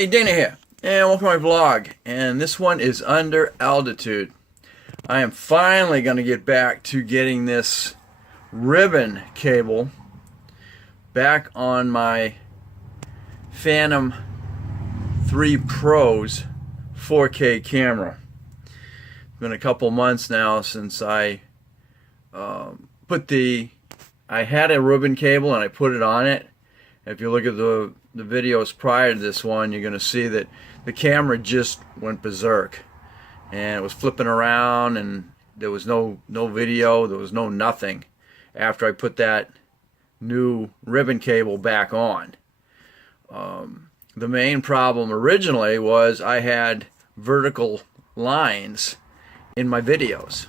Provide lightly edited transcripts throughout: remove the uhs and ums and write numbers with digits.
Hey, Dana here, and welcome to my vlog. And this one is under altitude. I am finally going to get back to getting this ribbon cable back on my Phantom 3 Pro's 4K camera. It's been a couple months now since I I had a ribbon cable and I put it on it. If you look at the videos prior to this one, you're going to see that the camera just went berserk and it was flipping around and there was no video, there was no nothing after I put that new ribbon cable back on. The main problem originally was I had vertical lines in my videos.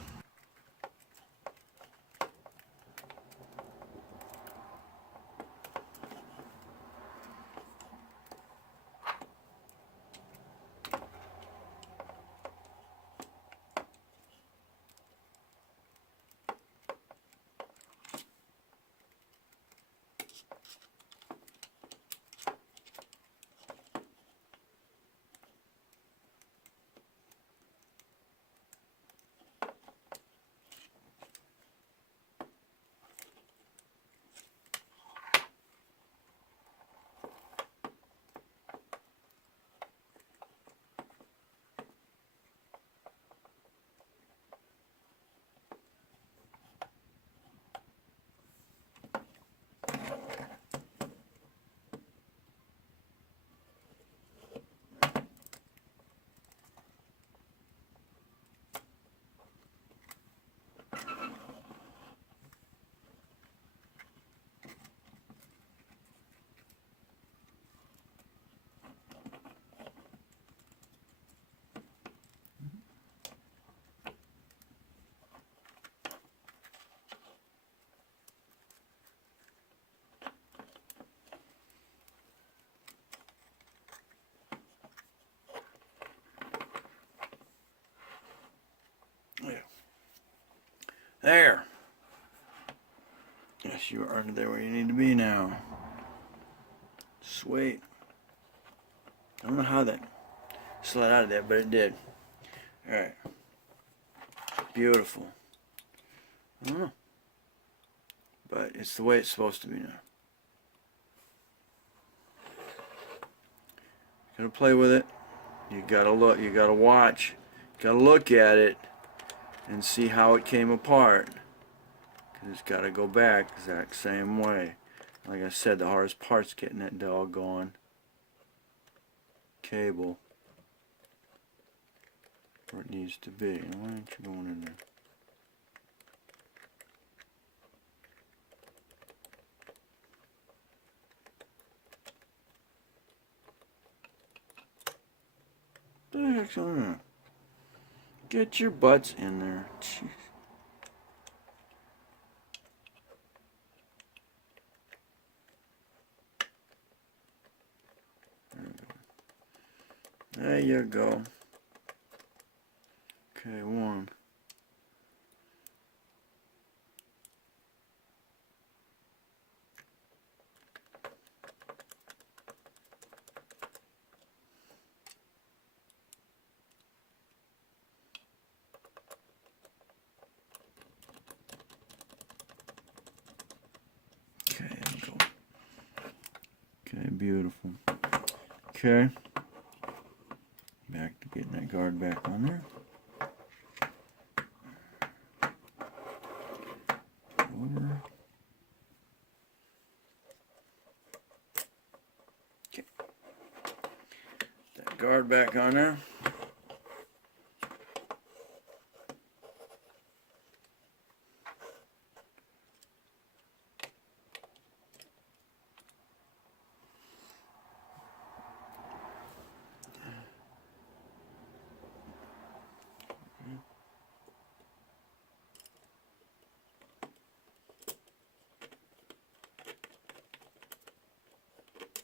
There. Yes, you are there where you need to be now. Sweet. I don't know how that slid out of there, but it did. Alright. Beautiful. I don't know. But it's the way it's supposed to be now. You gotta play with it. You gotta look, you gotta watch. You gotta look at it and see how it came apart. Because it's gotta go back exact same way. Like I said, the hardest part's getting that doggone cable where it needs to be. Why aren't you going in there? What the heck's on there? Get your butts in there. Jeez. There you go. Okay, one. Okay, there we go. Okay, beautiful. Okay. Back to getting that guard back on there. Over. Okay. That guard back on there.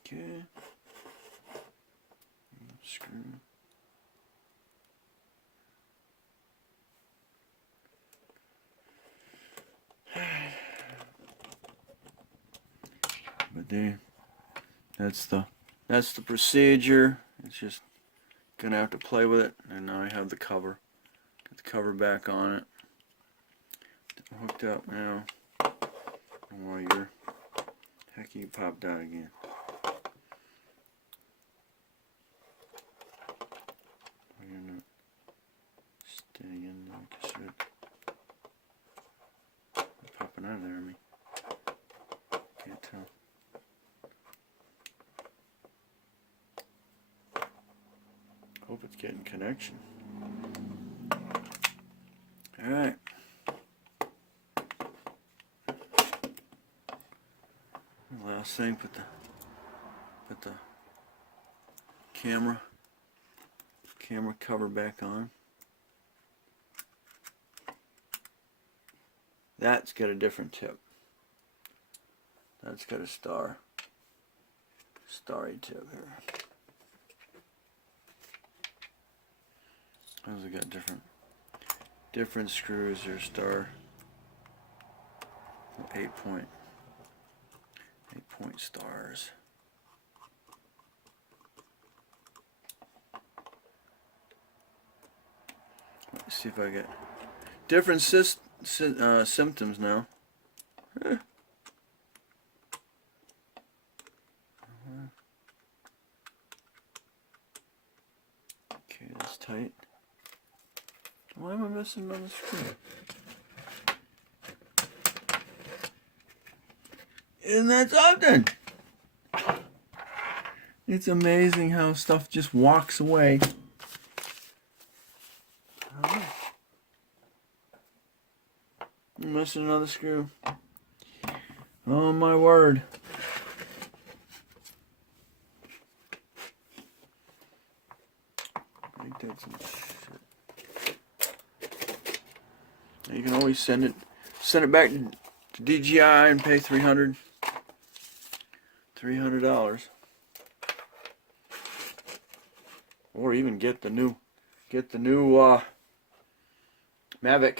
Okay. Screw. But that's the procedure. It's just gonna have to play with it. And now I have the cover. Get the cover back on it. Hooked up now. While you're heck, you popped out again. You're not staying in like I should. Popping out of there, me. Can't tell. Hope it's getting connection. Alright. Last thing, put the camera cover back on. That's got a different tip. That's got a starry tip here. Those have got different screws. They're star 8-point stars. Let's see if I get different symptoms now. Okay, that's tight. Why am I missing another screw? Isn't that something? It's amazing how stuff just walks away. I'm missing another screw. Oh my word. I did some shit. You can always send it back to DJI and pay $300. Or even get the new Mavic,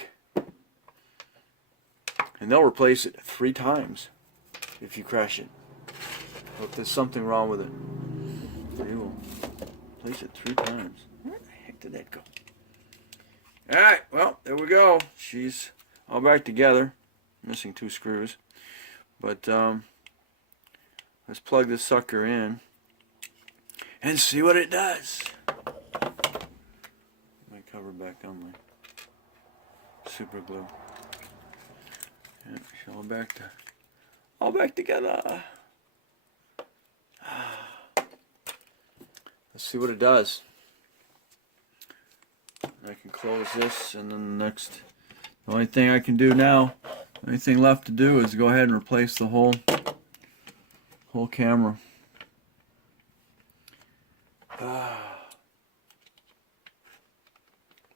and they'll replace it 3 times if you crash it. Or if there's something wrong with it, they will replace it 3 times. Where the heck did that go? Alright, well, there we go. She's all back together. Missing 2 screws. But let's plug this sucker in and see what it does. My cover back on my super glue. And she's all back together. Let's see what it does. I can close this, and then the only thing I can do now, the only thing left to do is go ahead and replace the whole camera. But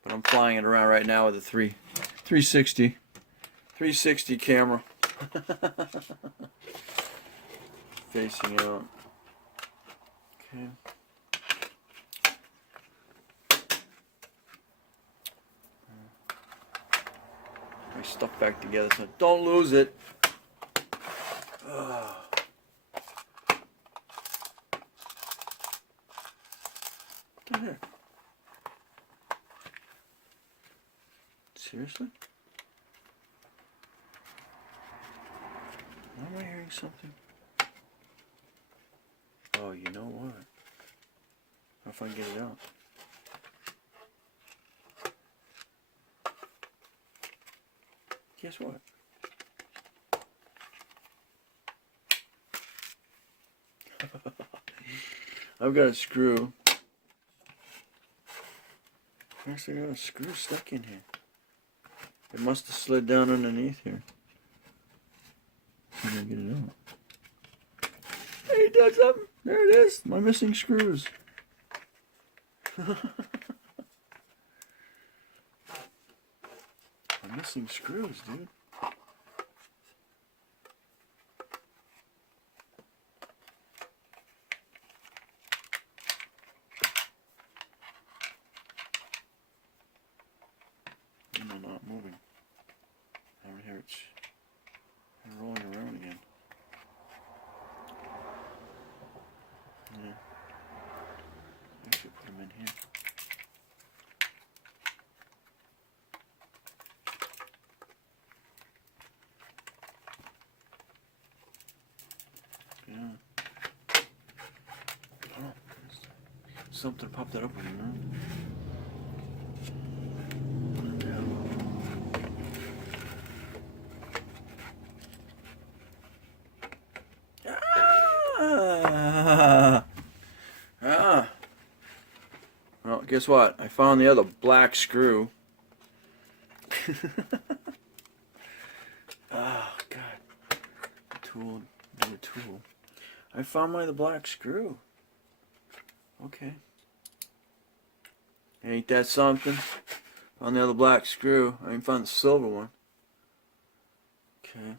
I'm flying it around right now with a 360 camera. Facing out. Okay. My stuff back together so don't lose it. Get in there. Seriously? Am I hearing something? Oh, you know what? How if I can get it out? Guess what? I've got a screw. Actually, I got a screw stuck in here. It must have slid down underneath here. I'm gonna get it out. Hey, it does something. There it is. My missing screws. My missing screws, dude. No, not moving. Over here it's rolling around again. Yeah. something popped that up on you. Well, guess what? I found the other black screw. Oh, God. Tool, new tool. I found my other black screw. Okay. Ain't that something? Found the other black screw. I even found the silver one. Okay.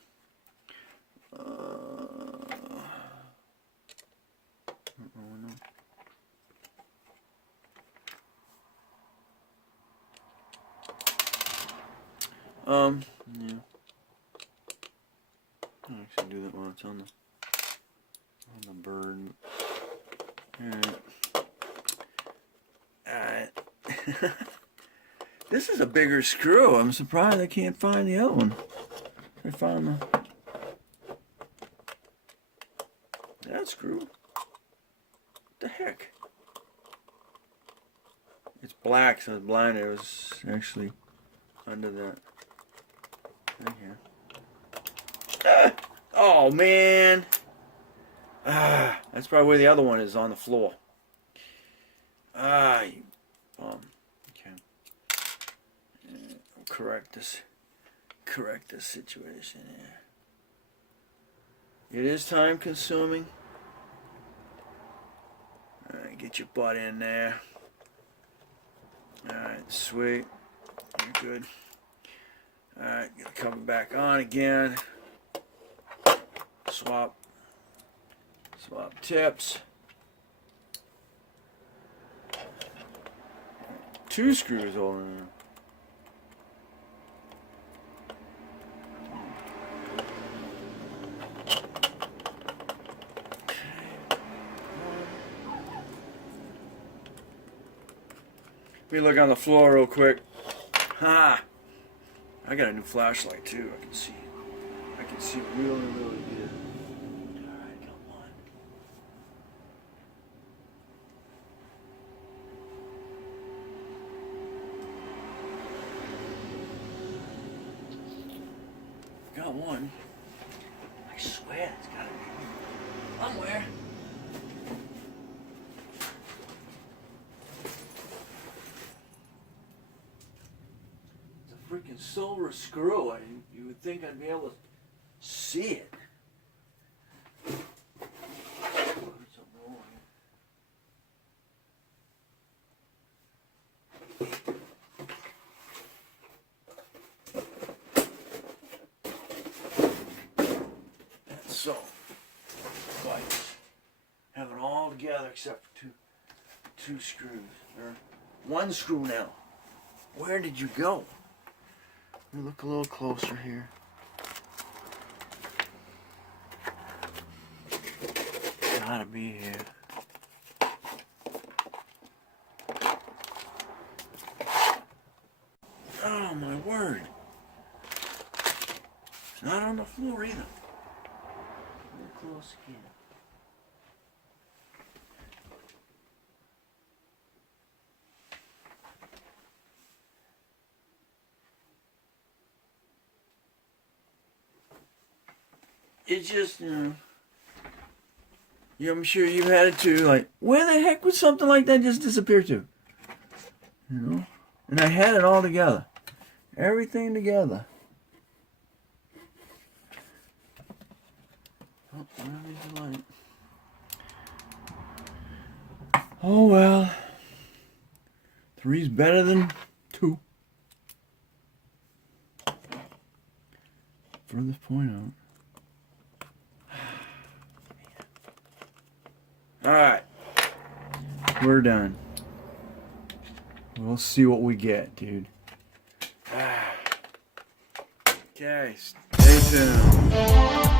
Yeah. I'll actually do that while it's on the bird. Alright. This is a bigger screw. I'm surprised I can't find the other one. I found that screw. What the heck? It's black, so it's blind. It was actually under that thing here. Ah! Oh man! Ah, that's probably where the other one is, on the floor. Ah, you bum. Okay. We'll correct this situation here. It is time consuming. Alright, get your butt in there. Alright, sweet. You're good. Alright, get the cover back on again. Swap tips. 2 screws holding it. Let me look on the floor real quick. Ha! I got a new flashlight too. I can see really, really good. Alright, got one. Got one. I swear it's gotta be somewhere. It's a freaking silver screw. You would think I'd be able to see it. So, like, have it all together except for two screws. Or 1 screw now. Where did you go? Let me look a little closer here. Gotta be here. Oh my word. It's not on the floor either. Close again. It's just, I'm sure you've had it too. Like, where the heck would something like that just disappear to? You know? And I had it all together. Everything together. Oh, where is the light? Oh well. 3's better than 2. Furthest point out. Alright. We're done. We'll see what we get, dude. Okay, stay tuned.